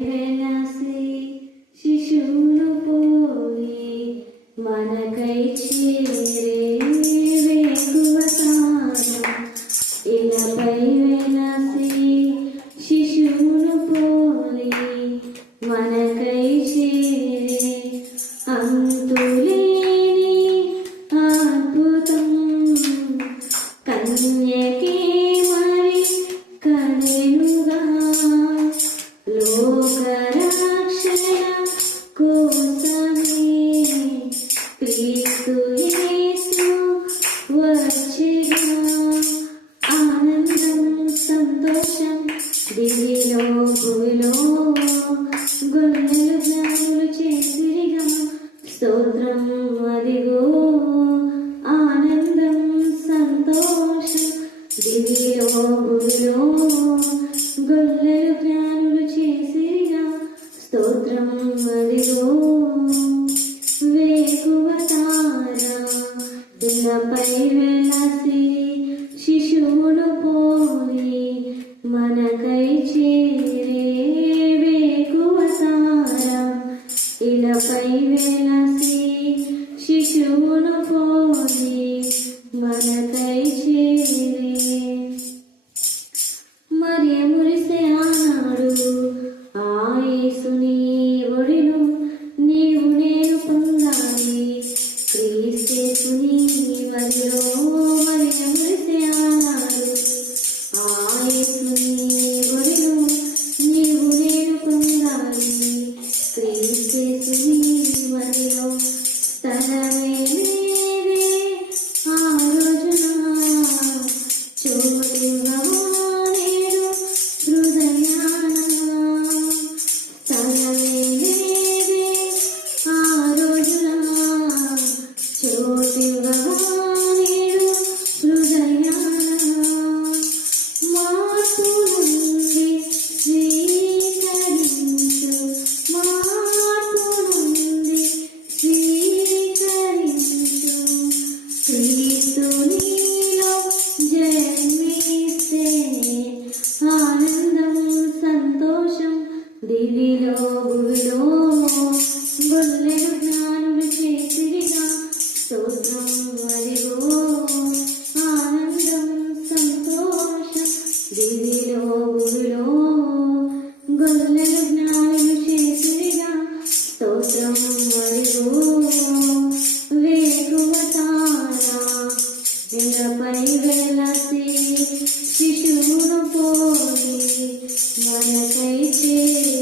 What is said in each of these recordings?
వెలసి శిశువును పోయి మనకై చేరే వేకువ తారం ఇలపై వెలసి శిశువును పోలి మనకై చేరే అంతులేని అద్భుతం కన్యకే మరి కనెనుగా లోకరక్షణ కోసమే క్రీస్తు యేసు వచ్చెగా ఆనందం సంతోషం దివిలో భూమిలో గొల్లెలు జ్ఞానులు చేసిరిగా స్తోత్రం అదిగో ఆనందం సంతోషం దివిలో భూమిలో గొల్లెలు జ్ఞానులు చేసిరిగా స్తోత్రం అదిగో వేకువ తార ఇలపై వెలసి శిశువును పోలి మనకై చేరే వేకువ తార ఇలపై వెలసి శిశువును పోలి మనకై చేరే మరి మురిసే ఆనాడు ఆ యేసుని ఒడిలో నీవు నేను పొందాలి క్రీస్తేసుని వదిలో మరి మురిసే ఆనాడు ఆ యేసుని ఒడిలో నీవు నేను పొందాలి క్రీస్తేసుని వదిలో స్థలమే లేదే ఆ రోజున చోటిగా ఆనందం సంతోషం దివిలో భూమిలో గొల్లెలు జ్ఞానులు చేసిరిగా స్తోత్రం అదిగో ఆనందం సంతోషం దివిలో భూమిలో గొల్లెలు జ్ఞానులు చేసిరిగా స్తోత్రం అదిగో వేకువ తార ఇలపై వెలసి శిశువును పోలి మనకై చేరే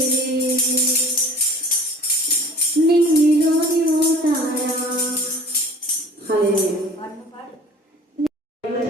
నింగిలోని ఓ తార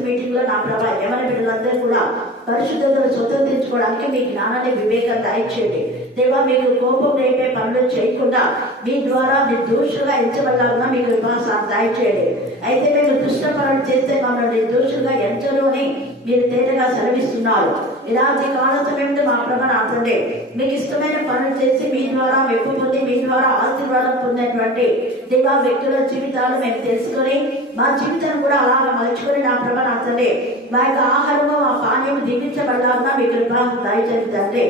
మీటింగ్ లో నా ప్రభా ఎవరి బిడ్డలందరూ కూడా పరిశుద్ధతను స్వతంత్రించుకోవడానికి మీ జ్ఞానాన్ని వివేకం దయచేయండి దేవా. మీకు కోపం రేపే పనులు చేయకుండా మీ ద్వారా నిర్దోషులుగా ఎంచబడాలన్నా మీకు విశ్వాసాన్ని దయచేయండి. అయితే మేము దుష్ట పనులు చేస్తే మమ్మల్ని నిర్దోషులుగా ఎంచరు అని మీరు తేలిగా సెలవిస్తున్నారు. ఇలాంటి కాల సమయంలో మా ప్రభను ఆపండి. మీకు ఇష్టమైన పనులు చేసి మీ ద్వారా మెప్పు పొంది మీ ద్వారా ఆశీర్వాదం పొందినటువంటి దేవా వ్యక్తుల జీవితాలు మేము తెలుసుకొని మా జీవితాన్ని కూడా అలాగా మలుచుకొని నా ప్రభను ఆపండి. మా యొక్క ఆహారము మా పానీయం దీవించబడాలన్నా మీ కృపను దయచేయండి.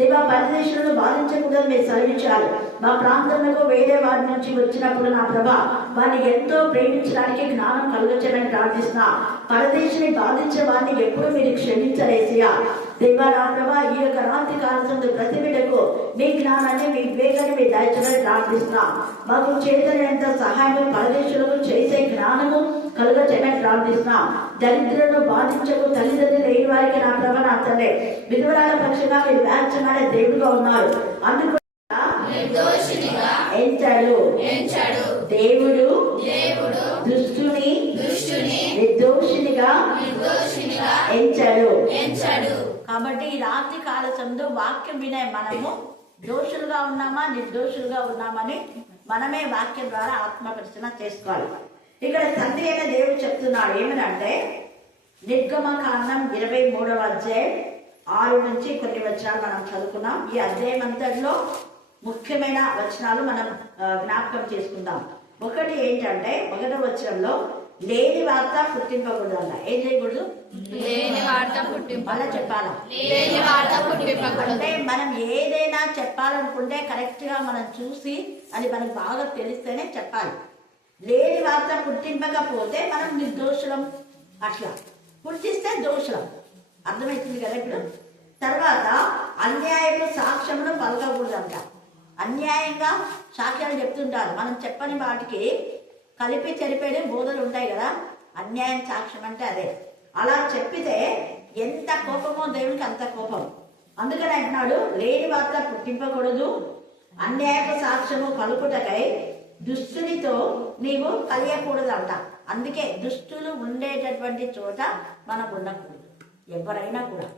దేవా పరదేశంలో బాధించకూడదు మీరు సెలవించారు. మా ప్రాంతంలో వేరే వారి నుంచి వచ్చినప్పుడు నా ప్రభ వారిని ఎంతో ప్రేమించడానికి జ్ఞానం కలుగచ్చమని ప్రార్థిస్తున్నా. పరదేశిని బాధించే వారిని ఎప్పుడు మీరు క్షమించలేసియా దేవా. నా ప్రభ ఈ యొక్క రాత్రి కాలంలో ప్రతి బిడ్డకు మీ జ్ఞానాన్ని మీ వివేకాన్ని మీరు దయచమని ప్రార్థిస్తున్నా. మాకు చేతనంత సహాయం పరదేశులకు చేసే జ్ఞానము కలుగచ్చమని ప్రార్థిస్తున్నా. దరిద్రులను బాధించకు తల్లిదండ్రులు లేని వారికి నా ప్రభ నా తండ్రి విధవరాల పక్షంగా మీరు వ్యాఖ్యమైన దేవుడుగా ఉన్నారు. అందుకు ఎంచాడు దేవుడు దుష్టుని నిర్దోషినిగా ఎంచాడు. కాబట్టి ఈ రాత్రి కాల సమయంలో వాక్యం వినే మనము దోషులుగా ఉన్నామా నిర్దోషులుగా ఉన్నామని మనమే వాక్యం ద్వారా ఆత్మపరిశీలన చేసుకోవాలి. ఇక్కడ తండ్రి అయిన దేవుడు చెప్తున్నాడు ఏమనంటే నిర్గమకాండం 23వ అధ్యాయం 6 నుంచి కొన్ని వచనాలు మనం చదువుకున్నాం. ఈ అధ్యాయం అంతట్లో ముఖ్యమైన వచనాలు మనం జ్ఞాపకం చేసుకుందాం. ఒకటి ఏంటంటే 1వ వచనంలో లేని వార్త పుట్టింపకూడదు అన్న. ఏం చేయకూడదు? లేని వార్త పుట్టింప. మళ్ళా చెప్పాలా? లేని వార్త పుట్టింపకూడదు. అంటే మనం ఏదైనా చెప్పాలనుకుంటే కరెక్ట్ గా మనం చూసి అది మనకు బాగా తెలిస్తేనే చెప్పాలి. లేని వార్త పుట్టింపకపోతే మనం నిర్దోషులం. అట్లా పుట్టిస్తే దోషులం. అర్థమవుతుంది కదా ఇప్పుడు? తర్వాత అన్యాయపు సాక్ష్యమును పలకకూడదంట. అన్యాయంగా సాక్ష్యాలు చెప్తుంటారు. మనం చెప్పని వాటికి కలిపి చెరిపేడే బోధలు ఉంటాయి కదా. అన్యాయం సాక్ష్యం అంటే అదే. అలా చెప్పితే ఎంత కోపమో దేవునికి అంత కోపం. అందుకని అంటున్నాడు లేని వార్త పుట్టింపకూడదు, అన్యాయపు సాక్ష్యము పలుకుటకై దుష్టునితో నీవు కలియకూడదు అంట. అందుకే దుష్టులు ఉండేటటువంటి చోట మనం ఉండకూడదు. ఎవరైనా కూడా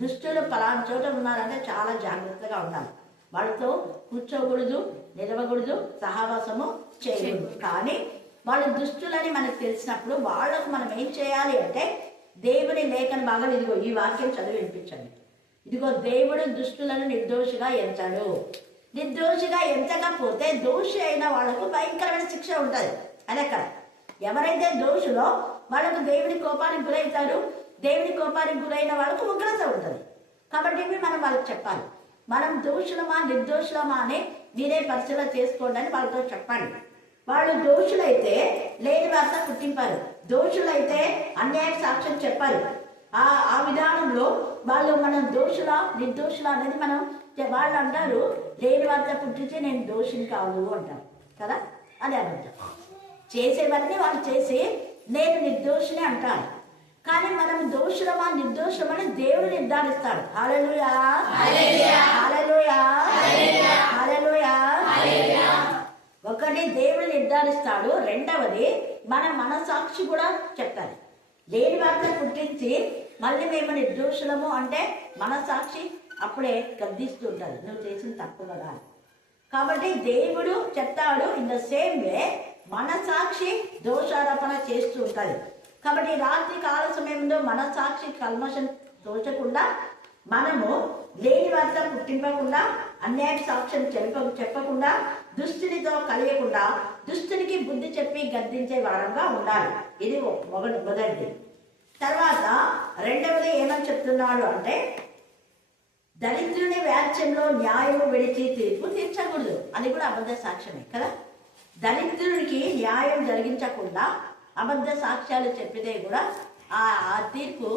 దుష్టులు పలానా చోట ఉన్నారంటే చాలా జాగ్రత్తగా ఉండాలి. వాళ్ళతో కూర్చోకూడదు, నిలవకూడదు, సహవాసము చేయకూడదు. కానీ వాళ్ళు దుష్టులని మనకు తెలిసినప్పుడు వాళ్ళకు మనం ఏం చేయాలి అంటే దేవుని లేఖన భాగం ఇదిగో ఈ వాక్యం చదివి వినిపించండి. ఇదిగో దేవుడు దుష్టులను నిర్దోషిగా ఎంచాడు. నిర్దోషిగా ఎంచకపోతే దోషి అయిన వాళ్ళకు భయంకరమైన శిక్ష ఉంటుంది. అది అక్కడ ఎవరైతే దోషులో వాళ్ళకు దేవుని కోపానికి గురవుతారు. దేవుని కోపానికి గురైన వాళ్ళకు ఉగ్రత ఉంటుంది. కాబట్టి మనం వాళ్ళకి చెప్పాలి. మనం దోషులమా నిర్దోషులమా అని మీరే పరిశీలన చేసుకోండి అని వాళ్ళతో చెప్పండి. వాళ్ళు దోషులైతే లేని వార్త పుట్టింపారు, దోషులైతే అన్యాయ సాక్ష్యం చెప్పారు. ఆ విధానంలో వాళ్ళు మనం దోషులా నిర్దోషులా అనేది మనం వాళ్ళు అంటారు లేని వార్త పుట్టించి నేను దోషిని కాదు అంటారు కదా. అది అబద్ధం. చేసేవన్నీ వాళ్ళు చేసి నేను నిర్దోషిని అంటారు. కానీ మనం దోషులమా నిర్దోషమని దేవుడు నిర్ధారిస్తాడు. హల్లెలూయా, హల్లెలూయా, హల్లెలూయా. ఒకటి దేవుడు నిర్ధారిస్తాడు, రెండవది మన మనసాక్షి కూడా చెప్తారు. లేని వార్త పుట్టించి మళ్ళీ మేము నిర్దోషులము అంటే మనసాక్షి అప్పుడే గద్దిస్తూ ఉంటారు, నువ్వు చేసిన తప్పు కదా. కాబట్టి దేవుడు చెప్తాడు. ఇన్ ద సేమ్ వే మనసాక్షి దోషారోపణ చేస్తూ ఉంటుంది. కాబట్టి రాత్రి కాల సమయంలో మనసాక్షి కల్మషం తోచకుండా మనము లేని వార్త పుట్టింపకుండా అన్యాయ సాక్ష్యం చెప్పకుండా దుష్టునితో కలియకుండా దుష్టునికి బుద్ధి చెప్పి గద్దించే వారంగా ఉండాలి. ఇది మొదటిది. తర్వాత రెండవది ఏమని చెప్తున్నాడు అంటే దరిద్రుని వ్యాజ్యంలో న్యాయము విడిచి తీర్పు తీర్చకూడదు. అది కూడా అబద్ధ సాక్ష్యమే కదా. దరిద్రునికి న్యాయం జరిగించకుండా అబద్ధ సాక్ష్యాలు చెప్పితే కూడా ఆ తీర్పు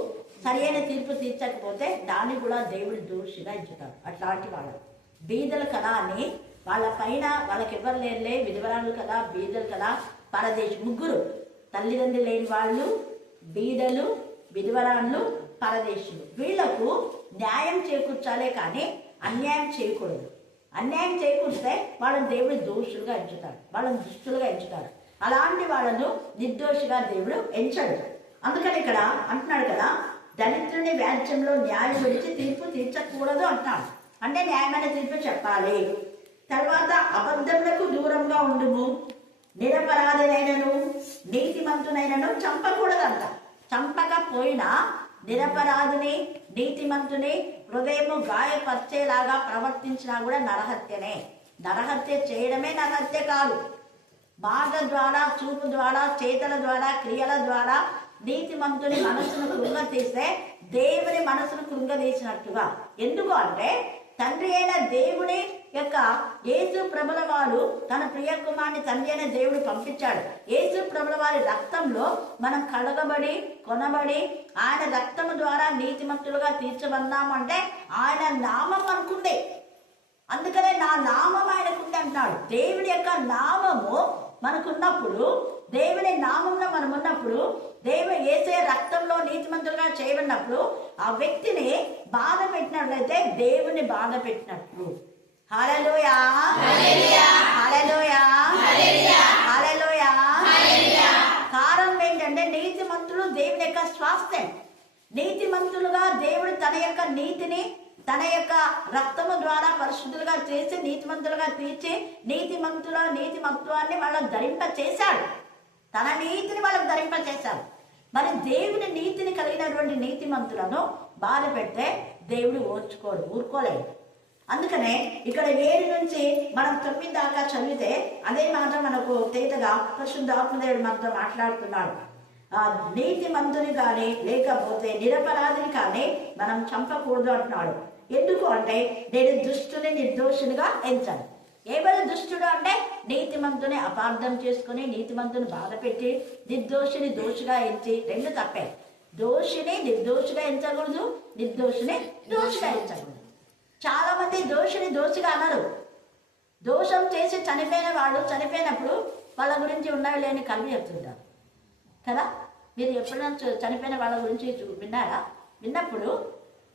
సరైన తీర్పు తీర్చకపోతే దాన్ని కూడా దేవుడు దోషిగా ఎంచుతాడు. అట్లాంటి వాళ్ళు బీదలు కదా అని వాళ్ళ పైన వాళ్ళకి ఎవరు లేరులే, విధవరాలు కదా, బీదలు కదా, పరదేశం, ముగ్గురు తల్లిదండ్రులు లేని వాళ్ళు, బీదలు, విధవరాళ్ళు, పరదేశులు. వీళ్లకు న్యాయం చేకూర్చాలే కానీ అన్యాయం చేయకూడదు. అన్యాయం చేకూర్స్తే వాళ్ళని దేవుడు దోషులుగా ఎంచుతాడు, వాళ్ళని దుష్టులుగా ఎంచుతాడు. అలాంటి వాళ్ళను నిర్దోషిగా దేవుడు ఎంచాడు. అందుకని ఇక్కడ అంటున్నాడు కదా దరిద్రుని వ్యాజ్యంలో న్యాయం విడిచి తీర్పు తీర్చకూడదు అంటున్నాడు. అంటే న్యాయమైన తీర్పు చెప్పాలి. తర్వాత అబద్ధములకు దూరంగా ఉండుము, నిరపరాధినైనను నీతిమంతునైనను చంపకూడదంట. చంపకపోయినా నిరపరాధిని నీతిమంతుని హృదయము గాయపరిచేలాగా ప్రవర్తించినా కూడా నరహత్యనే. నరహత్య చేయడమే నరహత్య కాదు. మాట ద్వారా, చూపు ద్వారా, చేతల ద్వారా, క్రియల ద్వారా నీతిమంతుని మనసును కృంగతీస్తే దేవుని మనసును కృంగతీసినట్టుగా. ఎందుకు అంటే తండ్రి అయిన దేవుని యొక్క యేసు ప్రభుల వారు తన ప్రియ కుమారుని తండ్రి అయిన దేవుడు పంపించాడు. యేసు ప్రభుల వారి రక్తంలో మనం కడగబడి కొనబడి ఆయన రక్తము ద్వారా నీతిమంతులుగా తీర్చబడ్డామంటే ఆయన నామం అనుకుంది. అందుకనే నా నామం ఆయనకుంది అంటున్నాడు. దేవుని యొక్క నామము మనకున్నప్పుడు, దేవుని నామంలో మనం ఉన్నప్పుడు, దేవుని యేసే రక్తంలో నీతిమంతులుగా చేయబడినప్పుడు ఆ వ్యక్తిని బాధ పెట్టినట్లయితే దేవుని బాధ పెట్టినట్లు. హల్లెలూయా, హల్లెలూయా, హల్లెలూయా. కారణం ఏంటంటే నీతిమంతులు దేవుని యొక్క స్వాస్థ్యం. నీతిమంతులుగా దేవుడు తన యొక్క నీతిని తన యొక్క రక్తము ద్వారా పరిశుద్ధులుగా చేసి నీతిమంతులుగా తీర్చి నీతిమత్వాన్ని వాళ్ళకు ధరింప చేశాడు. తన నీతిని వాళ్ళకు ధరింప చేశాడు. మరి దేవుని నీతిని కలిగినటువంటి నీతిమంతులను బాధ పెడితే దేవుడు ఊరుకోలేదు. అందుకనే ఇక్కడ 7 నుంచి మనం 9 దాకా చదివితే అదే మాట మనకు తేటగా పరిశుద్ధ ఆత్మదేవుడు మనతో మాట్లాడుతున్నాడు. ఆ నీతిమంతుని కానీ లేకపోతే నిరపరాధిని కానీ మనం చంపకూడదు అంటున్నాడు. ఎందుకు అంటే నేను దుష్టుని నిర్దోషునిగా ఎంచాను. ఎవరు దుష్టుడు అంటే నీతిమంతుని అపార్థం చేసుకుని నీతిమంతుని బాధ పెట్టి నిర్దోషిని దోషిగా ఎంచి రెండు తప్పే. దోషిని నిర్దోషిగా ఎంచకూడదు, నిర్దోషిని దోషిగా ఎంచకూడదు. చాలా మంది దోషిని దోషిగా అన్నారు. దోషం చేసి చనిపోయిన వాళ్ళు చనిపోయినప్పుడు వాళ్ళ గురించి ఉన్నవి లేని కలిపి చెప్తుంటారు కదా. మీరు ఎప్పుడైనా చనిపోయిన వాళ్ళ గురించి విన్నారా? విన్నప్పుడు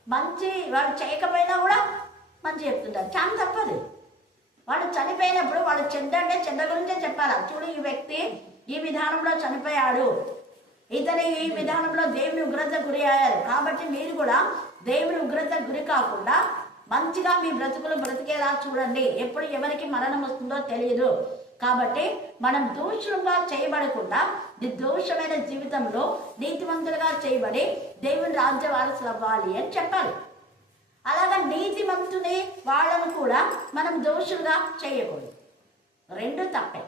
మంచి వాడు చేయకపోయినా కూడా మంచి చెప్తుంటారు. చాలా తప్పదు. వాడు చనిపోయినప్పుడు వాడు చెడ్డ అంటే చెడ్డ గురించే చెప్పాలా. చూడు, ఈ వ్యక్తి ఈ విధానంలో చనిపోయాడు, ఇతని ఈ విధానంలో దేవుని ఉగ్రత గురి అయ్యారు, కాబట్టి మీరు కూడా దేవుని ఉగ్రత గురి కాకుండా మంచిగా మీ బ్రతుకులు బ్రతికేలా చూడండి. ఎప్పుడు ఎవరికి మరణం వస్తుందో తెలియదు. కాబట్టి మనం దోషంగా చేయబడకుండా నిర్దోషమైన జీవితంలో నీతిమంతులుగా చేయబడి దేవుని రాజ్య వారసులు అవ్వాలి అని చెప్పాలి. అలాగా నీతిమంతుని వాళ్ళను కూడా మనం దోషులుగా చేయకూడదు. రెండు తప్పే.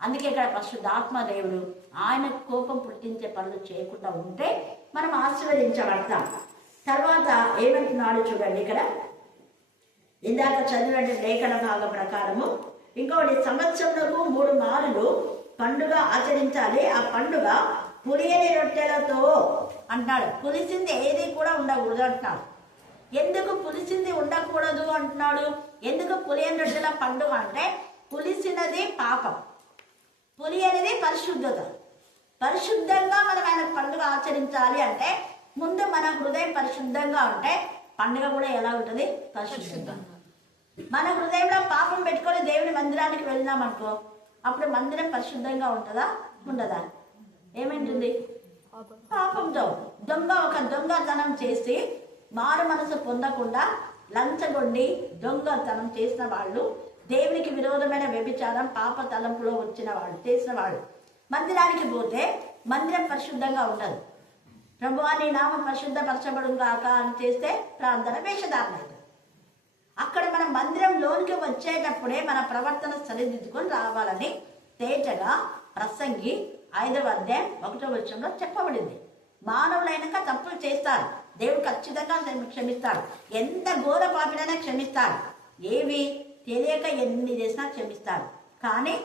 అందుకే ఇక్కడ పరిశుద్ధాత్మ దేవుడు ఆయన కోపం పుట్టించే పనులు చేయకుండా ఉంటే మనం ఆశీర్వదించబడతాం. తర్వాత ఏమంటున్నాడు చూడండి, ఇక్కడ ఇందాక చదివిన లేఖన భాగం ప్రకారము ఇంకోటి, సంవత్సరంలో 3 మారులు పండుగ ఆచరించాలి. ఆ పండుగ పులియని రొట్టెలతో అంటున్నాడు. పులిసింది ఏది కూడా ఉండకూడదు అంటున్నాడు. ఎందుకు పులిసింది ఉండకూడదు అంటున్నాడు? ఎందుకు పులియని రొట్టెల పండుగ అంటే పులిసినది పాపం, పులి అనేది పరిశుద్ధత. పరిశుద్ధంగా మనం ఆయన పండుగ ఆచరించాలి అంటే ముందు మన హృదయం పరిశుద్ధంగా ఉంటే పండుగ కూడా ఎలా ఉంటుంది? పరిశుద్ధంగా. మన హృదయంలో పాపం పెట్టుకొని దేవుని మందిరానికి వెళ్ళినాం అనుకో, అప్పుడు మందిరం పరిశుద్ధంగా ఉంటుందా? ఉండదా? ఏమైంటుంది? పాపంతో ఒక దొంగతనం చేసి మారు మనసు పొందకుండా లంచగొండి దొంగతనం చేసిన వాళ్ళు, దేవునికి విరోధమైన వ్యభిచారం పాప తలంపులో వచ్చిన వాళ్ళు చేసిన వాళ్ళు మందిరానికి పోతే మందిరం పరిశుద్ధంగా ఉండదు. ప్రభువా నీ నామం పరిశుద్ధపరచబడు గాక అని చేస్తే ప్రార్థన వేషధారణ అవుతుంది. అక్కడ మన మందిరంలోనికి వచ్చేటప్పుడే మన ప్రవర్తన సరిదిద్దుకొని రావాలని తేటగా ప్రసంగి 5వ అధ్యాయం 1వ వచనంలో చెప్పబడింది. మానవులైనాక తప్పులు చేస్తారు, దేవుడు ఖచ్చితంగా క్షమిస్తాడు. ఎంత ఘోర పాపినైనా క్షమిస్తాడు. ఏవి తెలియక ఎన్ని చేసినా క్షమిస్తాడు. కానీ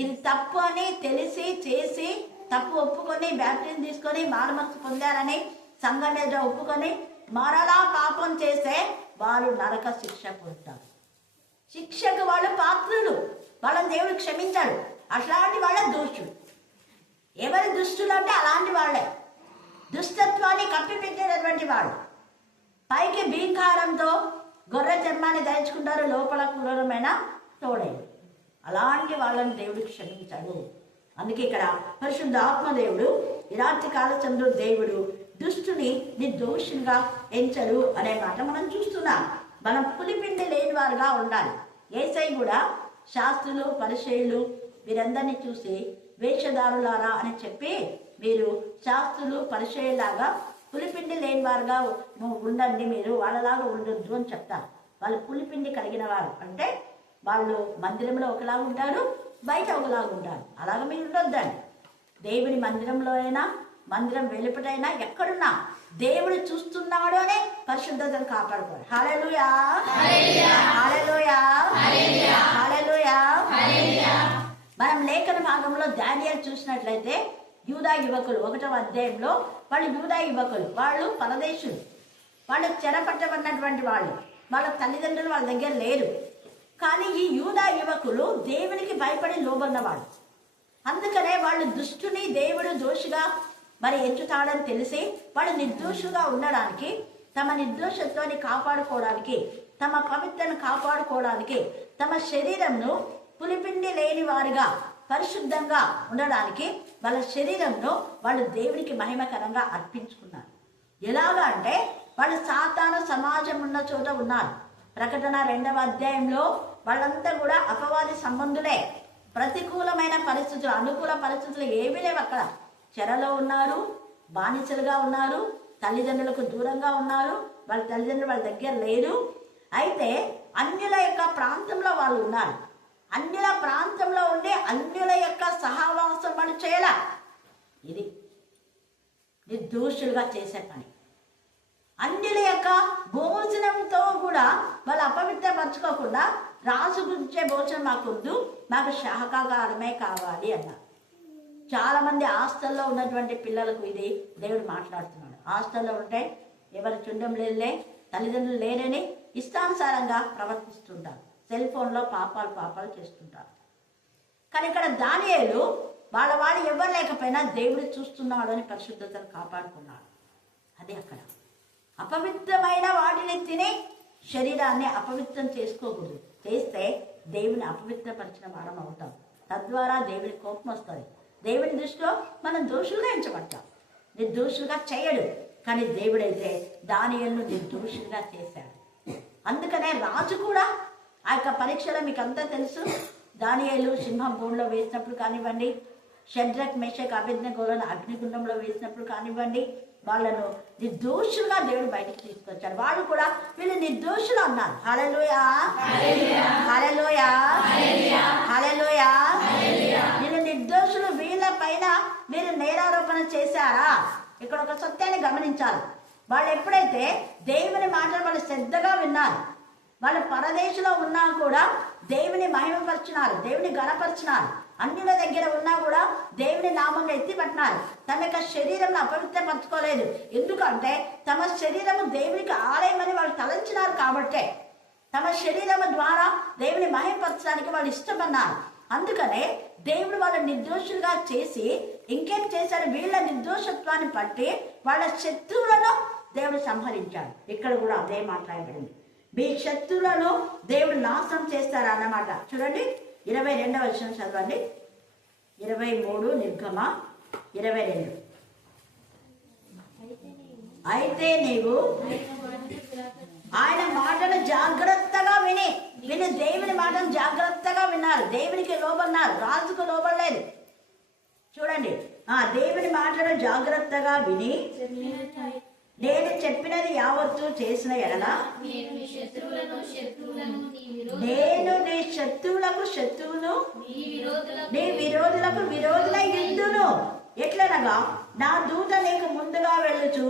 ఇది తప్పు అని తెలిసి చేసి తప్పు ఒప్పుకొని బ్యాప్టిజం తీసుకొని మారుమనసు పొందారని సంఘం మీద ఒప్పుకొని మరలా పాపం చేస్తే వాళ్ళు నరక శిక్ష పొందుతారు. శిక్షకు వాళ్ళు పాత్రులు, వాళ్ళని దేవుడు క్షమించాడు. అట్లాంటి వాళ్ళ దుష్టుడు. ఎవరి దుష్టులు అంటే అలాంటి వాళ్ళే, దుష్టత్వాన్ని కప్పిపెట్టేటటువంటి వాళ్ళు. పైకి భీంకారంతో గొర్రె చర్మాన్ని ధరించుకుంటారు, లోపల క్రూరమైన తోడై. అలాంటి వాళ్ళని దేవుడు క్షమించాడు. అందుకే ఇక్కడ పరిశుద్ధ ఆత్మదేవుడు ఈ రాత్రి కాలచంద్రుడు దేవుడు దుష్టుని నిర్దోషునిగా ఎంచరు అనే మాట మనం చూస్తున్నాం. మనం పులిపిండి లేని వారుగా ఉండాలి. యేసయ్య కూడా శాస్త్రులు పరిసయ్యులు వీరందరినీ చూసి వేషధారులారా అని చెప్పి మీరు శాస్త్రులు పరిసయ్యులాగా పులిపిండి లేని వారుగా ఉండండి, మీరు వాళ్ళలాగా ఉండొద్దు అని చెప్తారు. వాళ్ళు పులిపిండి కలిగిన వారు అంటే వాళ్ళు మందిరంలో ఒకలాగా ఉంటారు, బయట ఒకలాగా ఉంటారు. అలాగా మీరు ఉండొద్దండి. దేవుని మందిరంలో అయినా మందిరం వెలుపటైనా ఎక్కడున్నా దేవుడు చూస్తున్నాడు అనే పరిశుద్ధతను కాపాడుకోవాలి. హల్లెలూయా, హల్లెలూయా, హల్లెలూయా. మనం లేఖన భాగంలో దానియేలు చూసినట్లయితే యూదా యువకులు 1వ అధ్యాయంలో వాళ్ళు యూదా యువకులు, వాళ్ళు పరదేశులు, వాళ్ళు చెరపట్టబడినటువంటి వాళ్ళు, వాళ్ళ తల్లిదండ్రులు వాళ్ళ దగ్గర లేరు. కానీ ఈ యూదా యువకులు దేవునికి భయపడి లోబడినవాడు. అందుకనే వాళ్ళు దుష్టుని దేవుడు దోషిగా మరి ఎంచుతాడని తెలిసి వాళ్ళు నిర్దోషుగా ఉండడానికి, తమ నిర్దోషత్వాన్ని కాపాడుకోవడానికి, తమ పవిత్రను కాపాడుకోవడానికి, తమ శరీరంను పులిపిండి లేని వారిగా పరిశుద్ధంగా ఉండడానికి వాళ్ళ శరీరంను వాళ్ళు దేవునికి మహిమకరంగా అర్పించుకున్నారు. ఎలాగా అంటే వాళ్ళు సాతాను సమాజం ఉన్న చోట ఉన్నారు. ప్రకటన 2వ అధ్యాయంలో వాళ్ళంతా కూడా అపవాది సంబంధులే. ప్రతికూలమైన పరిస్థితులు, అనుకూల పరిస్థితులు ఏమీ లేవు. అక్కడ చెరలో ఉన్నారు, బానిసలుగా ఉన్నారు, తల్లిదండ్రులకు దూరంగా ఉన్నారు, వాళ్ళ తల్లిదండ్రులు వాళ్ళ దగ్గర లేరు. అయితే అన్యుల యొక్క ప్రాంతంలో వాళ్ళు ఉన్నారు. అన్యుల ప్రాంతంలో ఉండి అన్యుల యొక్క సహవాసం వాళ్ళు చేయాల. ఇది నిర్దోషులుగా చేసే పని. అన్యుల యొక్క భోజనంతో కూడా వాళ్ళు అపవిత్రపరచుకోకుండా రాజు గురించే భోజనం మాకొద్దు, మాకు శాకాహారమే కావాలి అన్నారు. చాలా మంది హాస్టల్లో ఉన్నటువంటి పిల్లలకు ఇది దేవుడు మాట్లాడుతున్నాడు. హాస్టల్లో ఉంటే ఎవరు చుండం లేదులే, తల్లిదండ్రులు లేరని ఇష్టానుసారంగా ప్రవర్తిస్తుంటారు, సెల్ ఫోన్లో పాపాలు చేస్తుంటారు. కానీ ఇక్కడ దానియేలు వాళ్ళు ఎవరు లేకపోయినా దేవుడు చూస్తున్నాడు అని పరిశుద్ధతను కాపాడుకున్నాడు. అది అక్కడ అపవిత్రమైన వాటిని తిని శరీరాన్ని అపవిత్రం చేసుకోకూడదు. చేస్తే దేవుని అపవిత్రపరిచిన వారం అవుతాం. తద్వారా దేవుని కోపం వస్తుంది. దేవుని దృష్టిలో మనం దోషులుగా ఎంచబడతాం. నిర్దోషులుగా చేయడు, కానీ దేవుడైతే దానియేలును నిర్దోషులుగా చేశాడు. అందుకనే రాజు కూడా ఆ యొక్క పరీక్షలో మీకు అంతా తెలుసు. దానియేలు సింహం బోన్లో వేసినప్పుడు కానివ్వండి, షడ్రక్ మేషక్ అబేద్నెగోలను అగ్నిగుండంలో వేసినప్పుడు కానివ్వండి, వాళ్ళను నిర్దోషులుగా దేవుడు బయటికి తీసుకొచ్చాడు. వాళ్ళు కూడా వీళ్ళు నిర్దోషులు అన్నారు. హల్లెలూయా, హల్లెలూయా, హల్లెలూయా. వీళ్ళు నిర్దోషులు, వీళ్ళ పైన మీరు నేరారోపణ చేశారా? ఇక్కడ ఒక సత్యాన్ని గమనించాలి. వాళ్ళు ఎప్పుడైతే దేవుని మాటలు వాళ్ళు శ్రద్ధగా విన్నారు, వాళ్ళు పరదేశంలో ఉన్నా కూడా దేవుని మహిమపరిచినారు, దేవుని గణపరిచినారు. అన్యుల దగ్గర ఉన్నా కూడా దేవుని నామంలో ఎత్తిపట్టినారు. తమ యొక్క శరీరం అపవిత్రపరచుకోలేదు. ఎందుకంటే తమ శరీరము దేవునికి ఆలయమని వాళ్ళు తలంచినారు. కాబట్టే తమ శరీరము ద్వారా దేవుని మహిమపరచడానికి వాళ్ళు ఇష్టపడినారు. అందుకనే దేవుడు వాళ్ళ నిర్దోషులుగా చేసి ఇంకేం చేశాడు? వీళ్ళ నిర్దోషత్వాన్ని బట్టి వాళ్ళ శత్రువులను దేవుడు సంహరించాడు. ఇక్కడ కూడా అదే మాట్లాడబడింది. మీ శత్రువులను దేవుడు నాశనం చేస్తారా అన్నమాట. చూడండి 22వ వచనం చదవండి. 23 నిర్గమ 22. అయితే నీవు ఆయన మాటలు జాగ్రత్తగా విని, వీళ్ళు దేవుని మాటలు జాగ్రత్తగా విన్నారు. దేవునికి లోబన్నారు, రాజుకు లోబడలేదు. చూడండి, దేవుని మాటలు జాగ్రత్తగా విని నేను చెప్పినది యావత్తు చేసిన ఎడల నేను నీ శత్రువులకు శత్రువును, నీ విరోధులకు విరోధులై యుద్ధును. ఎట్లనగా నా దూత నీకు ముందుగా వెళ్ళుచు,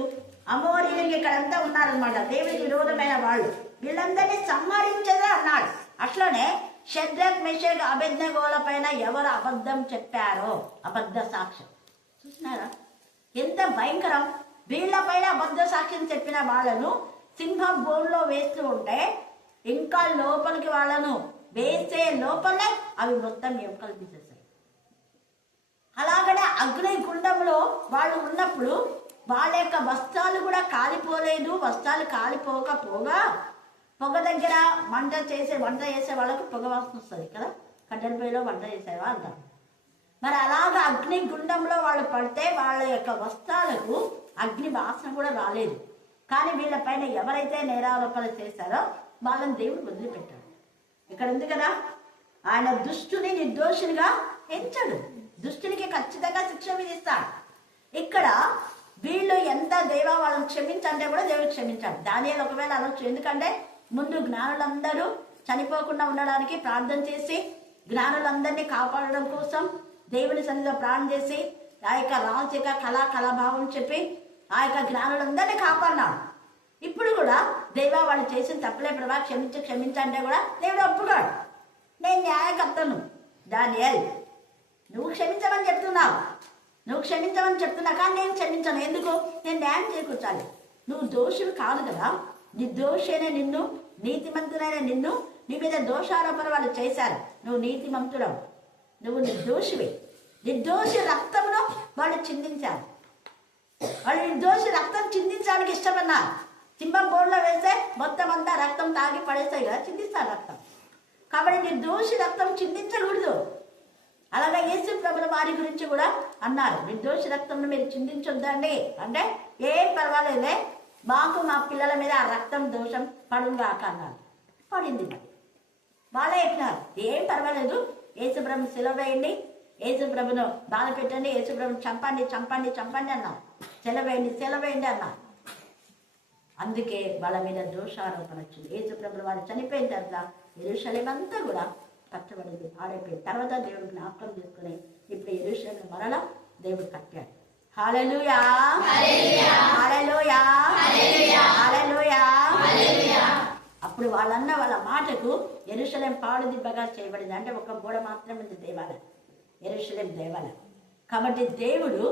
అమోరీయులకి ఇక్కడంతా ఉన్నారనమాట, దేవునికి విరోధమైన వాళ్ళు, వీళ్ళందరినీ సంహరించదా అన్నాడు. అట్లనే షడ్రక్ మేషక్ అబేద్నెగోల పైన ఎవరు అబద్ధం చెప్పారో, అబద్ధ సాక్ష్యం చూసినారా ఎంత భయంకరం. వీళ్ళపైన అబద్ధ సాక్ష్యం చెప్పిన వాళ్ళను సింహం బోన్లో వేస్తూ ఉంటే ఇంకా లోపలికి వాళ్ళను వేసే లోపలే అవి మొత్తం ఎముకలు తీసేస్తాయి. అలాగనే అగ్ని గుండంలో వాళ్ళు ఉన్నప్పుడు వాళ్ళ యొక్క వస్త్రాలు కూడా కాలిపోలేదు. వస్త్రాలు కాలిపోకపోగా పొగ దగ్గర వంట చేసే వాళ్ళకు పొగ వాసన వస్తుంది కదా, కట్టెల పొయ్యిలో వంట చేసేవా అంటారు. మరి అలాగా అగ్ని గుండంలో వాళ్ళు పడితే వాళ్ళ యొక్క వస్త్రాలకు అగ్ని వాసన కూడా రాలేదు. కానీ వీళ్ళపైన ఎవరైతే నేరారోపణ చేశారో వాళ్ళని దేవుడు వదిలిపెట్టాడు. ఇక్కడ ఉంది కదా, ఆయన దుష్టుని నిర్దోషునిగా ఎంచడు, దుష్టునికి ఖచ్చితంగా శిక్ష విధిస్తాడు. ఇక్కడ వీళ్ళు ఎంత దేవా వాళ్ళని క్షమించంటే కూడా దేవుడు క్షమించాడు. దానియేలు ఒకవేళ అనొచ్చు, ఎందుకంటే ముందు జ్ఞానులందరూ చనిపోకుండా ఉండడానికి ప్రార్థన చేసి జ్ఞానులందరినీ కాపాడడం కోసం దేవుని సన్నిధిలో ప్రార్థన చేసి ఆ యొక్క రాజు యొక్క కళాభావం చెప్పి ఆ యొక్క జ్ఞానులందరినీ కాపాడినాడు. ఇప్పుడు కూడా దేవా వాళ్ళు చేసిన తప్పులే ప్రభా క్షమించంటే కూడా దేవుడు ఒప్పుకోడు. నేను న్యాయకర్తను దానియేల్, నువ్వు క్షమించమని చెప్తున్నా కానీ నేను క్షమించను. ఎందుకు? నేను న్యాయం చేకూర్చాలి. నువ్వు దోషుడు కాదు కదా, నిర్దోషైన నిన్ను, నీతిమంతుడైన నిన్ను, నీ మీద దోషారోపణ వాళ్ళు చేశారు. నువ్వు నీతిమంతుడవు, నువ్వు నిర్దోషివి. నిర్దోషి రక్తమును వాళ్ళు చిందించారు. వాళ్ళు నిర్దోషి రక్తం చిందించడానికి ఇష్టమన్నారు. సింహం బోర్డులో వేస్తే మొత్తం అంతా రక్తం తాగి పడేస్తాయి కదా, చిందిస్తారు రక్తం. కాబట్టి నిర్దోషి రక్తం చిందించకూడదు. అలాగే యేసు ప్రభుల వారి గురించి కూడా అన్నారు, నిర్దోషి రక్తంను మీరు చిందించొద్దండి. అంటే ఏం పర్వాలేదే, మాకు మా పిల్లల మీద ఆ రక్తం దోషం పడుగాక అన్నారు. పడింది. మరి వాళ్ళే ఎక్కినారు, ఏం పర్వాలేదు, యేసు ప్రభుని సెలవు వేయండి, యేసు ప్రభును బాధ పెట్టండి, యేసు ప్రభుని చంపండి అన్నారు. సెలవేయండి అన్నారు. అందుకే వాళ్ళ మీద దోషారోపణ వచ్చింది. యేసు ప్రభుల వారు చనిపోయిన తర్వాత యెరూషలేం అంతా కూడా పచ్చబడింది, పాడైపోయింది. తర్వాత దేవుడు జ్ఞాపకం చేసుకుని ఇప్పుడు యెరూషలేం మరలా దేవుడు కట్టాడు. హల్లెలూయా హల్లెలూయా హల్లెలూయా. అప్పుడు వాళ్ళన్న వాళ్ళ మాటకు యెరూషలేము పాడు దిబ్బగా చేయబడింది. అంటే ఒక గోడ మాత్రం ఉంది దేవాలయం, యెరూషలేము దేవాలయం. కాబట్టి దేవుడు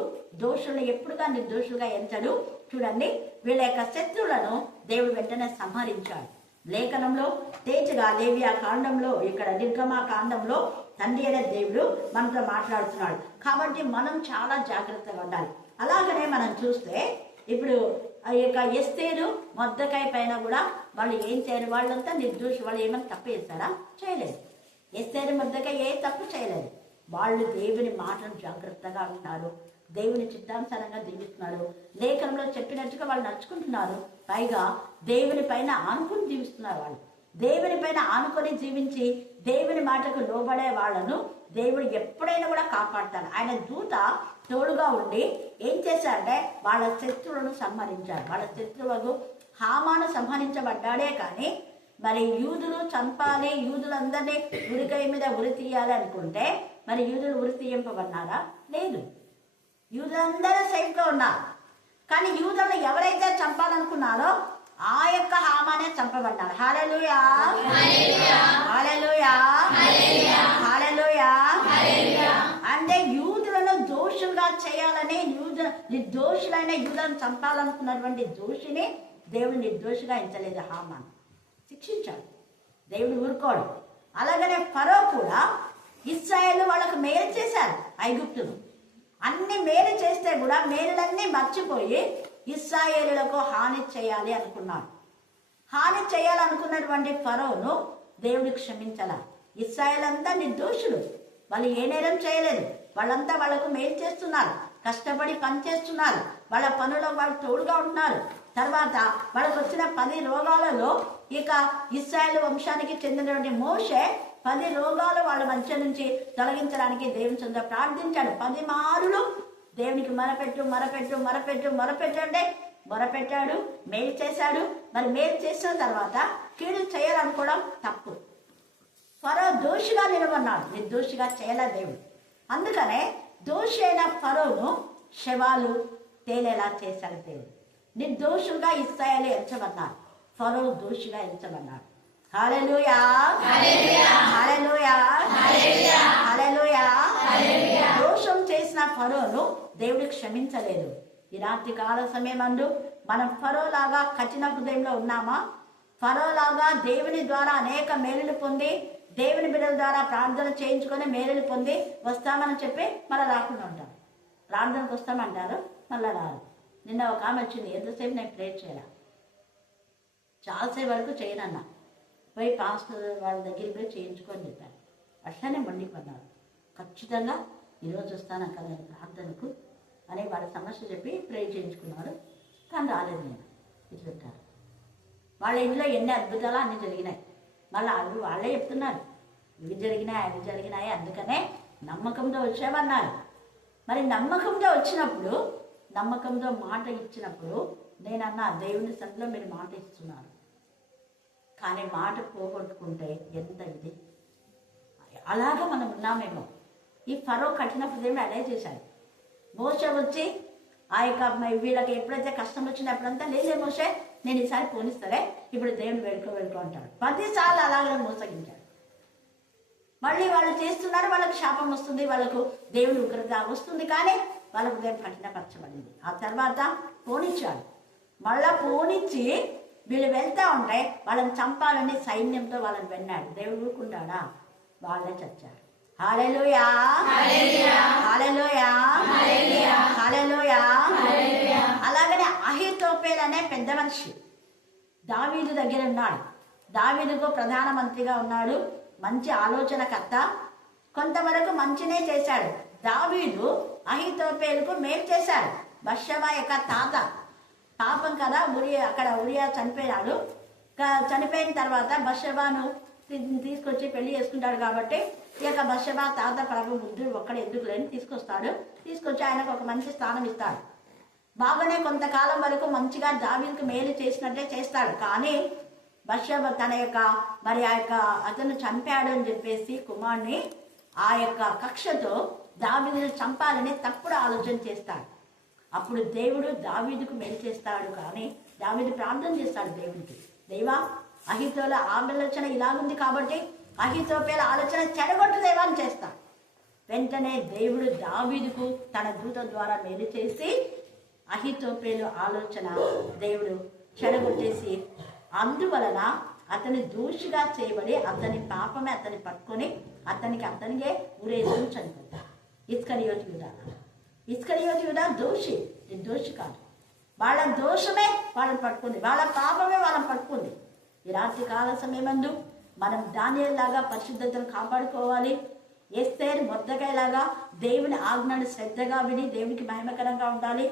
దోషులను ఎప్పుడుగా నిర్దోషులుగా ఎంచడు. చూడండి, వీళ్ళ యొక్క శత్రువులను దేవుడు వెంటనే సంహరించాడు. లేఖనంలో తేజగా లేవియా కాండంలో, ఇక్కడ నిర్గమా కాండంలో తండ్రి అనే దేవుడు మనతో మాట్లాడుతున్నాడు. కాబట్టి మనం చాలా జాగ్రత్తగా ఉండాలి. అలాగనే మనం చూస్తే ఇప్పుడు ఆ యొక్క ఎస్తేరు మొర్దెకై పైన కూడా వాళ్ళు ఏం చేయరు, వాళ్ళంతా నిర్దోషి. వాళ్ళు ఏమైనా తప్పు చేస్తారా? చేయలేదు. ఎస్తేరు మొర్దెకై ఏ తప్పు చేయలేదు. వాళ్ళు దేవుని మాటను జాగ్రత్తగా ఉంటున్నారు, దేవుని చిత్తానుసారంగా జీవిస్తున్నారు, లేఖనంలో చెప్పినట్టుగా వాళ్ళు నడుచుకుంటున్నారు. పైగా దేవుని పైన ఆనుకుని జీవిస్తున్నారు. వాళ్ళు దేవుని పైన ఆనుకొని జీవించి దేవుని మాటకు లోబడే వాళ్ళను దేవుడు ఎప్పుడైనా కూడా కాపాడుతాడు. ఆయన దూత తోడుగా ఉండి ఏం చేశారంటే వాళ్ళ శత్రువులను సంహరించారు. వాళ్ళ శత్రువులకు హామాను సంహరించబడ్డాడే కానీ మరి యూదులు చంపాలి, యూదులందరినీ ఉరికై మీద ఉరి తీయాలి అనుకుంటే మరి యూదులు ఉరి తీయింపబడినారా? లేదు. యూదులందరూ సేఫ్గా ఉన్నారు. కానీ యూదులను ఎవరైతే చంపాలనుకున్నారో ఆ యొక్క హామానే చంపబడ్డారు. హల్లెలూయా హల్లెలూయా హల్లెలూయా. అంటే యూదులను దోషులుగా చేయాలని నిర్దోషులైన యూదులను చంపాలనుకున్నటువంటి దోషిని దేవుడు నిర్దోషిగా ఎంచలేదు. హామాను శిక్షించాడు, దేవుడు ఊరుకోడు. అలాగనే ఫరో కూడా ఇశ్రాయేలు వాళ్ళకు మేలు చేశారు. ఐగుప్తులు అన్ని మేలు చేస్తే కూడా మేలులన్నీ మర్చిపోయి ఇశ్రాయేలులకు హాని చేయాలి అనుకున్నాడు. హాని చేయాలనుకున్నటువంటి ఫరోను దేవుడు క్షమించాల. ఇశ్రాయేల్ అంతా నిర్దోషులు, వాళ్ళు ఏ నేరం చేయలేదు. వాళ్ళంతా వాళ్ళకు మేలు చేస్తున్నారు, కష్టపడి పని చేస్తున్నారు, వాళ్ళ పనులో వాళ్ళు తోడుగా ఉంటున్నారు. తర్వాత వాళ్ళకు వచ్చిన 10 రోగాలలో ఇక ఇశ్రాయేలు వంశానికి చెందినటువంటి మోషే 10 రోగాలు వాళ్ళ మధ్య నుంచి తొలగించడానికి దేవుని చెంత ప్రార్థించాడు. 10 మారులు దేవునికి మొరపెట్టు అంటే మొరపెట్టాడు, మేలు చేశాడు. మరి మేలు చేసిన తర్వాత కీడు చేయాలనుకోవడం తప్పు. ఫరో దోషిగా నిలబడినాడు, నిర్దోషిగా చేయలే దేవుడు. అందుకనే దోషి అయిన ఫరోను శవాలు తేలేలా చేశాడు దేవుడు. నిర్దోషులుగా ఇశ్రాయేలు ఎంచబడ్డారు, ఫరో దోషిగా ఎంచబడ్డాడు. హల్లెలూయా హల్లెలూయా హల్లెలూయా. దోషం చేసిన ఫరోను దేవుడు క్షమించలేదు. ఈ రాత్రి కాల సమయమందు మనం ఫరోలాగా కఠిన హృదయంలో ఉన్నామా? ఫరోలాగా దేవుని ద్వారా అనేక మేలులు పొంది, దేవుని బిడ్డల ద్వారా ప్రార్థన చేయించుకొని మేలులు పొంది వస్తామని చెప్పి మళ్ళీ రాకుండా ఉంటారు. ప్రార్థనకు వస్తామంటారు, మళ్ళీ రారు. నిన్న ఒక ఆమె వచ్చింది, ఎంతసేపు నేను ప్రేర్ చేయాల, చాలాసేపు వరకు చేయనన్నా, పోయి పాస్టర్ వాళ్ళ దగ్గరికి పోయి చేయించుకొని చెప్పాను. అట్లనే మండిపడ్డారు. ఖచ్చితంగా ఈరోజు వస్తాను కదా ప్రార్థనకు అని వాళ్ళ సమస్య చెప్పి ప్రే చేయించుకున్నారు. కానీ రాలేదు. నేను ఇట్లా పెట్టారు. వాళ్ళ ఇంట్లో ఎన్ని అద్భుతాలు అన్నీ జరిగినాయి. మళ్ళీ అవి వాళ్ళే చెప్తున్నారు, ఇవి జరిగినాయి అవి జరిగినాయి. అందుకనే నమ్మకంతో వచ్చామన్నారు. మరి నమ్మకంతో వచ్చినప్పుడు, నమ్మకంతో మాట ఇచ్చినప్పుడు నేనన్నా దేవుని సన్నిధిలో మీరు మాట ఇస్తున్నారు, కానీ మాట పోగొట్టుకుంటే ఎంత ఇది. అలాగా మనం ఉన్నామేమో. ఈ ఫరో కఠిన హృదయం అదే చేశాడు. మోషే వచ్చి ఆ యొక్క వీళ్ళకి ఎప్పుడైతే కష్టం వచ్చినప్పుడంతా లేదే మోషే నేను ఈసారి పోనిస్తారే, ఇప్పుడు దేవుని వేడుకో అంటాడు. 10 సార్లు అలాగే మోసగించాడు. మళ్ళీ వాళ్ళు చేస్తున్నారు, వాళ్ళకి శాపం వస్తుంది, వాళ్ళకు దేవుని ఉగ్రత వస్తుంది. కానీ వాళ్ళ హృదయం కఠినపరచబడింది. ఆ తర్వాత పోనిచ్చాడు. మళ్ళా పోనిచ్చి వీళ్ళు వెళ్తా ఉంటే వాళ్ళని చంపాలని సైన్యంతో వాళ్ళని వెన్నాడు. దేవుడు ఊరుకుంటాడా? వాళ్ళే చచ్చారు. హల్లెలూయా హల్లెలూయా హల్లెలూయా. అలాగనే అహీతోపెలు అనే పెద్ద మనిషి దావీదు దగ్గర ఉన్నాడు. దావీదుకు ప్రధానమంత్రిగా ఉన్నాడు, మంచి ఆలోచనకర్త, కొంతవరకు మంచినే చేశాడు. దావీదు అహీతోపెలుకు మేలు చేశాడు. బత్షెబా యొక్క తాత పాపం కదా, ఉరియా చనిపోయాడు. చనిపోయిన తర్వాత బత్షెబాను తీసుకొచ్చి పెళ్లి చేసుకుంటాడు. కాబట్టి ఈ యొక్క బత్షెబా తాత ప్రభు బుద్ధుడు ఒక్కడ ఎందుకు లేని తీసుకొస్తాడు. తీసుకొచ్చి ఆయనకు ఒక మంచి స్థానం ఇస్తాడు. బాగానే కొంతకాలం వరకు మంచిగా దావీదుకు మేలు చేసినట్టే చేస్తాడు. కానీ బత్షెబా తన యొక్క మరి ఆ యొక్క అతను చంపాడు అని చెప్పేసి కుమారుని ఆ యొక్క కక్షతో దావీదును చంపాలని తప్పుడు ఆలోచన చేస్తాడు. అప్పుడు దేవుడు దావీదుకు మేలు చేస్తాడు. కానీ దావీదు ప్రార్థన చేస్తాడు దేవుడికి, దేవా అహీతోల ఆలోచన ఇలాగుంది కాబట్టి అహీతోపేల ఆలోచన చెడగొట్టు దేవా అని చేస్తా. వెంటనే దేవుడు దావీదుకు తన దూత ద్వారా మేలు చేసి అహీతోపేలు ఆలోచన దేవుడు చెడగొట్టేసి, అందువలన అతని దోషిగా చేయబడి అతని పాపమే అతన్ని పట్టుకొని అతనికే ఉరేసుకుని చనిపోతాడు. ఇస్కరియోతు యూదా దోషి, నిర్దోషి కాదు. వాళ్ళ దోషమే వాళ్ళని పట్టుకుంది, వాళ్ళ పాపమే వాళ్ళని పట్టుకుంది. ఈ రాత్రి కాల సమయమందు మనం దానియేలు లాగా పరిశుద్ధతను కాపాడుకోవాలి. ఎస్తేరు మొర్దెకై లాగా దేవుని ఆజ్ఞను శ్రద్ధగా విని దేవునికి మహిమకరంగా ఉండాలి.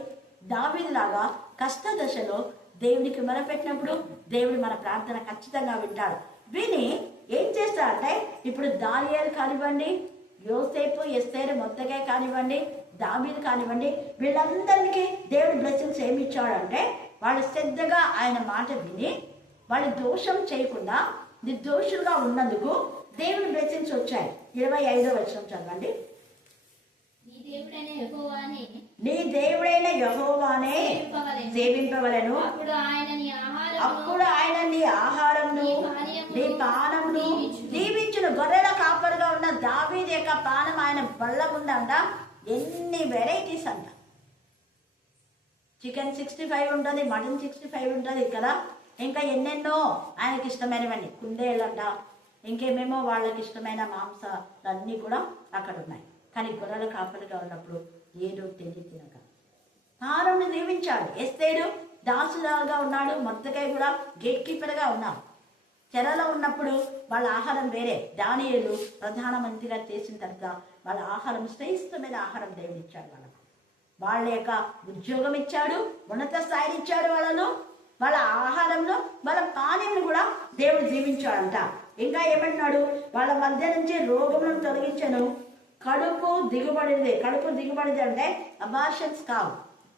దావీదు లాగా కష్ట దశలో దేవునికి మొరపెట్టినప్పుడు దేవుడు మన ప్రార్థన ఖచ్చితంగా వింటాడు. విని ఏం చేస్తాడంటే, ఇప్పుడు దానియేలు కానివ్వండి, యోసేపు, ఎస్తేరు, మొర్దెకై కానివ్వండి, దావీదు కానివ్వండి, వీళ్ళందరికీ దేవుడు బ్లెస్సింగ్స్ ఏమి ఇచ్చాడంటే, వాళ్ళు శ్రద్ధగా ఆయన మాట విని వాళ్ళు దోషం చేయకుండా నిర్దోషులుగా ఉన్నందుకు దేవుని బ్లెస్సింగ్స్ వచ్చాయి. 25వ వచనం చదవండి. నీ దేవుడైన యెహోవానే సేవింపవలెను, అప్పుడు ఆయన నీ ఆహారమును నీ పానమును దీవించును. గొర్రెల కాపరుగా ఉన్న దావీదు యొక్క పానం ఆయన బల్ల ఉందంట. ఎన్ని వెరైటీస్ అంట. చికెన్ 65 ఉంటుంది, మటన్ 65 ఉంటుంది కదా, ఇంకా ఎన్నెన్నో ఆయనకి ఇష్టమైనవన్నీ, కుందేళ్ళంట, ఇంకేమేమో వాళ్ళకి ఇష్టమైన మాంసాలన్నీ కూడా అక్కడ ఉన్నాయి. కానీ గొర్రెల కాపరిగా ఉన్నప్పుడు ఏదో తినక ఆహారంను దీవించాడు. ఎస్తేరు దాసులాగా ఉన్నాడు, మొర్దెకై కూడా గేట్ కీపర్గా ఉన్నాడు. చెరలో ఉన్నప్పుడు వాళ్ళ ఆహారం వేరే. దానియేలు ప్రధానమంత్రిగా చేసిన తర్వాత వాళ్ళ ఆహారం శ్రేష్టమైన ఆహారం దేవుడు ఇచ్చాడు. వాళ్ళ యొక్క ఉద్యోగం ఇచ్చాడు, ఉన్నత స్థాయిని ఇచ్చాడు. వాళ్ళ ఆహారంలో వాళ్ళ పానీయం కూడా దేవుడు జీవించాడంట. ఇంకా ఏమంటున్నాడు, వాళ్ళ మధ్య నుంచి రోగములను తొలగించను. కడుపు దిగుబడిది అంటే అబార్షన్స్ కావు.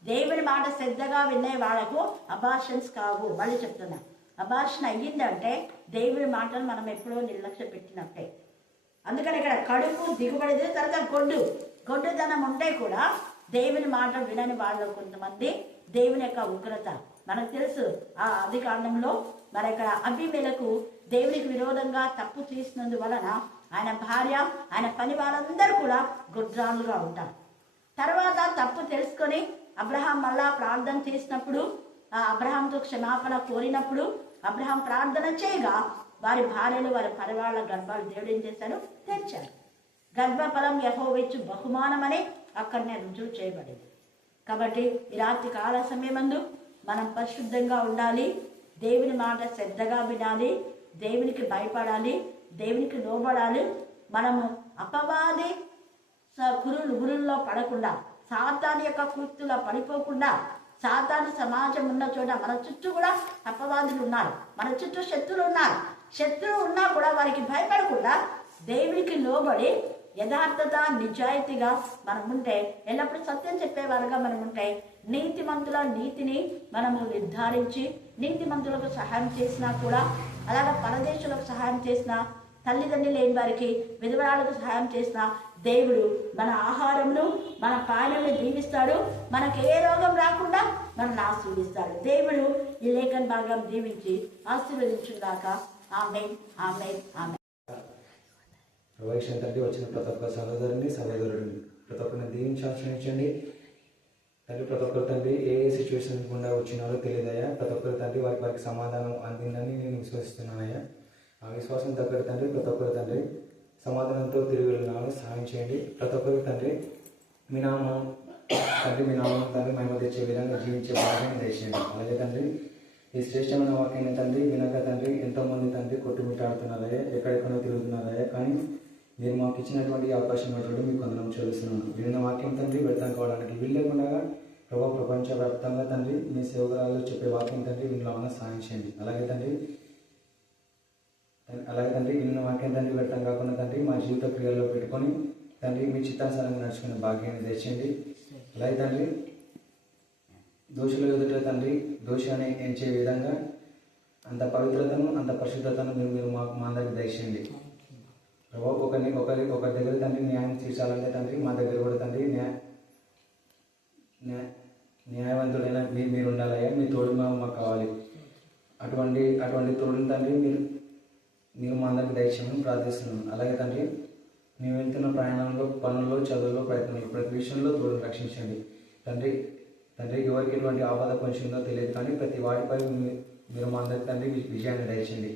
దేవుని మాట శ్రద్ధగా వినే వాళ్ళకు అబార్షన్స్ కావు. మళ్ళీ చెప్తున్నా, అబార్షన్ అయ్యిందంటే దేవుని మాటలు మనం ఎప్పుడో నిర్లక్ష్య పెట్టినట్టే. అందుకని ఇక్కడ కడుపు దిగుబడిది, తర్వాత గొడ్డుదనం ఉంటే కూడా దేవుని మాట వినని వాళ్ళు కొంతమంది దేవుని యొక్క ఉగ్రత మనకు తెలుసు. ఆ ఆది కాండంలో మరి ఇక్కడ అబీమెలెకు దేవునికి విరోధంగా తప్పు చేసినందువలన ఆయన భార్య, ఆయన పని వాళ్ళందరూ కూడా గుడ్రాలుగా ఉంటారు. తర్వాత తప్పు తెలుసుకొని అబ్రహాం మళ్ళా ప్రార్థన చేసినప్పుడు, ఆ అబ్రహాంతో క్షమాపణ కోరినప్పుడు అబ్రహాం ప్రార్థన చేయగా వారి భార్యలు, వారి పరివాళ్ళ గర్భాలు దేవుడు ఏం చేశారు, తెచ్చారు. గర్భఫలం యెహోవా ఇచ్చు బహుమానమని అక్కడనే రుజువు చేయబడింది. కాబట్టి ఈ రాత్రి కాల సమయమందు మనం పరిశుద్ధంగా ఉండాలి, దేవుని మాట శ్రద్ధగా వినాలి, దేవునికి భయపడాలి, దేవునికి లోబడాలి. మనము అపవాది గురుల్లో పడకుండా, సాతాను యొక్క కృత్తులో పడిపోకుండా, సాతాను సమాజం ఉన్న చోట మన చుట్టూ కూడా అపవాదులు ఉన్నారు, మన చుట్టూ శత్రువులు ఉన్నారు. శత్రువు ఉన్నా కూడా వారికి భయపడకుండా దేవునికి లోబడి యథార్థత నిజాయితీగా మనం ఉంటే, ఎల్లప్పుడూ సత్యం చెప్పేవారుగా మనం ఉంటే, నీతిమంతుల నీతిని మనము నిర్ధారించి నీతిమంతులకు సహాయం చేసినా కూడా, అలాగే పరదేశులకు సహాయం చేసినా, తల్లిదండ్రులు లేని వారికి, విధవరాలకు సహాయం చేసినా దేవుడు మన ఆహారంను, మన పానీయాన్ని దీవిస్తాడు. మనకు ఏ రోగం రాకుండా మనల్ని ఆశీర్వదిస్తాడు. దేవుడు ఈ లేఖన భాగం దీవించి ఆశీర్వదించుగాక. ఆమేన్, ఆమేన్, ఆమేన్. ప్రవేశం తండ్రి వచ్చిన ప్రతి ఒక్క సహోదరుడిని ప్రతి ఒక్కరిని దీవించి ఆశ్రయించండి తండ్రి. ప్రతి ఒక్కరు తండ్రి ఏ సిచ్యువేషన్ గుండా వచ్చినారో తెలియదయ్యా. ప్రతి ఒక్కరు తండ్రి వారికి సమాధానం అందిందని నేను విశ్వసిస్తున్నానయ్యా. ఆ విశ్వాసం తగ్గట్టు తండ్రి ప్రతి ఒక్కరు తండ్రి సమాధానంతో తిరిగి వెళ్ళినాను సహాయం చేయండి. ప్రతి ఒక్కరికి తండ్రి మీ నామం తండ్రి మహిమ తెచ్చే విధంగా జీవించే భాగ్యాన్ని దయచేయండి. అలాగే తండ్రి ఈ శ్రేష్టమైన వాక్యాన్ని తండ్రి వినక తండ్రి ఎంతోమంది తండ్రి కొట్టుమిట్టాడుతున్నారయ్యా, ఎక్కడెక్కడో తిరుగుతున్నారయ్యా. కానీ మీరు మాకు ఇచ్చినటువంటి అవకాశం బట్టి మీకు వందనం చెల్లిస్తున్నాను. విన్న వాక్యం తండ్రి వ్యర్థం కావడానికి వీళ్ళకుండా ప్రపంచవ్యాప్తంగా తండ్రి మీ సేవకురాలు చెప్పే వాక్యం తండ్రి వీళ్ళ సహాయం చేయండి. అలాగే తండ్రి విన్న వాక్యం తండ్రి వ్యర్థం కాకుండా తండ్రి మా జీవిత క్రియల్లో పెట్టుకొని తండ్రి మీ చిత్తానుసారంగా నడుచుకునే భాగ్యాన్ని తెచ్చండి. అలాగే తండ్రి దోషుల ఎదుట తండ్రి దోషాన్ని ఎంచే విధంగా అంత పవిత్రతను, అంత పరిశుద్ధతను మీరు మా దగ్గర దయచేయండి. ప్రభావ ఒకరి దగ్గర తండ్రి న్యాయం తీర్చాలంటే తండ్రి మా దగ్గర కూడా తండ్రి న్యాయవంతుడైన మీరు ఉండాలయ్యా, మీ తోడు మాకు కావాలి. అటువంటి తోడుని తండ్రి మీరు మా అందరికి దయచేయమని ప్రార్థిస్తున్నాను. అలాగే తండ్రి మేము వెళ్తున్న ప్రయాణంలో, పనుల్లో, చదువులో, ప్రయత్నంలో ప్రతి విషయంలో తోడును రక్షించండి తండ్రి. ఎవరికి ఎటువంటి ఆపద పొంచిందో తెలియదు, కానీ ప్రతి వాటిపై మీరు మా అందరికి తండ్రి విజయాన్ని దయచేయండి.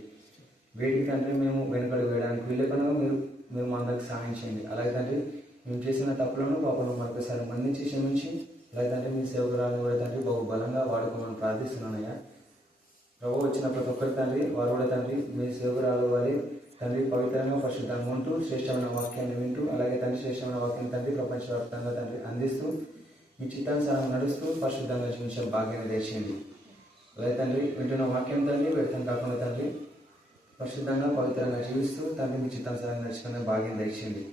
వేటికి తండ్రి మేము వెనుకడు వేయడానికి వీళ్ళకనగా మీరు మా అందరికి సహాయం చేయండి. అలాగే తండ్రి మేము చేసిన తప్పులను, పాపలను మరొకసారి మన్నించి క్షమించి, అలాగే తండ్రి మీ సేవకురాలను కూడా తండ్రి బహు బలంగా వాడుకోమని ప్రార్థిస్తున్నానయ్యా. ప్రభు వచ్చిన ప్రతి ఒక్కరి తండ్రి వారు కూడా తండ్రి మీ సేవకురాలు వారి తండ్రి పవిత్రంగా పరిశుద్ధంగా ఉంటూ శ్రేష్టమైన వాక్యాన్ని వింటూ, అలాగే తండ్రి శ్రేష్టమైన వాక్యాన్ని తండ్రి ప్రపంచవ్యాప్తంగా తండ్రి అందిస్తూ, మీ చిత్తానుసారం నడుస్తూ పరిశుద్ధంగా జీవించే భాగ్యాన్ని తెచ్చేయండి. అలాగే తండ్రి వింటున్న వాక్యం తండ్రి వ్యర్థం కాకుండా తండ్రి పరిశుద్ధంగా పవిత్రంగా జీవిస్తూ తండ్రి మీ చిత్తానుసారంగా నడుచుకునే భాగ్యం తెచ్చేయండి.